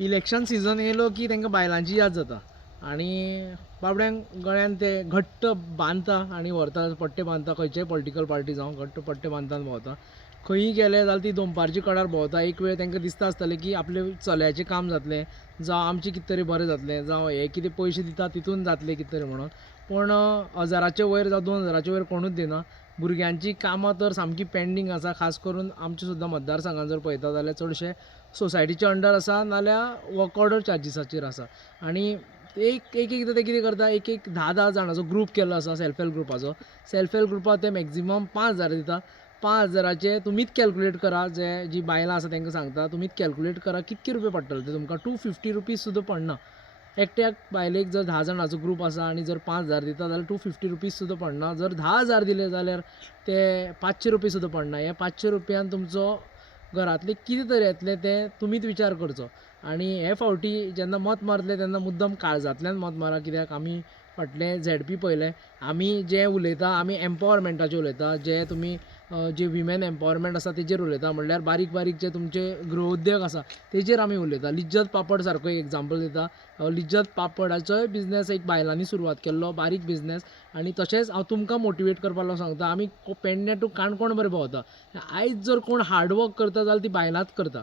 Election season येयलो की तांकां बायलांची याद जाता आनी बाबड्यांक गळ्यान ते घट्ट बांदता आनी व्हरता, पट्टे बांदता, खंयचेय पॉलिटिकल पार्टी जावं घट्ट पट्टे बांदता भोंवता. खंयी गेले जाल्यार ती दोनपारची कडार भोंवता. एक वेळ तांकां दिसता आसतलें की आपले चल्याचें काम जातलें, जावं आमचें कितें तरी बरें जातलें, जावं हे कितें पयशे दिता तितून जातलें कितें तरी म्हणून. पूण 1000चे वयर जावं 2000चे वयर कोणूच दिना. भुरग्यांची कामां तर सामकी पेंडींग आसा. खास करून आमच्या सुद्दां मतदारसंघात जर पळयता जाल्यार चडशे सोसायटीच्या अंडर आसा नाल्यार वर्क ऑर्डर चार्जीसाचेर आसा. आनी एकदां ते कितें करता, एक 10 जाणांचो ग्रूप केल्लो आसा सेल्फ हेल्प ग्रुपाचो. सेल्फ हेल्प ग्रुपाक ते मॅक्झिमम 5000 दिता. 5000चे तुमीच कॅल्कुलेट करा, जी बायलां आसा तांकां सांगता तुमीच कॅल्कुलेट करा कितके रुपये पडटले ते तुमकां. 250 रुपीज सुद्दां पडना. एकट्याक बायलेक जर 10 जाणांचो ग्रूप आसा आनी जर 5000 दिता जाल्यार 250 रुपीज सुद्दां पडना. जर 10,000 दिले जाल्यार ते 500 रुपया सुद्दां पडना. ह्या 500 रुपयान तुमचो घरांतले कितें तरी येतलें तें तुमीच विचार करचो. आनी हे फावटी जेन्ना मत मारतले तेन्ना मुद्दम काळजांतल्यान मत मारा. कित्याक आमी फाटले झेडपी पळयले. आमी जे उलयता आमी एम्पावरमेंटाचेर उलयता. जे तुमी जे विमेन एम्पावरमेंट आसा तेजेर उलयता. म्हणल्यार बारीक बारीक जे तुमचे गृह उद्योग आसा तेजेर आमी उलयता. लिज्जत पापड सारको एक एग्जांपल दिता. लिज्जत पापडाचोय बिझनेस एक बायलांनी सुरवात केल्लो, बारीक बिझनेस. आनी तशेंच हांव तुमकां मोटिवेट करपाक सांगता. आमी पेडणे टू काणकोण बरें भोंवता. आयज जर कोण हार्डवर्क करता जाल्यार ती बायलांच करता.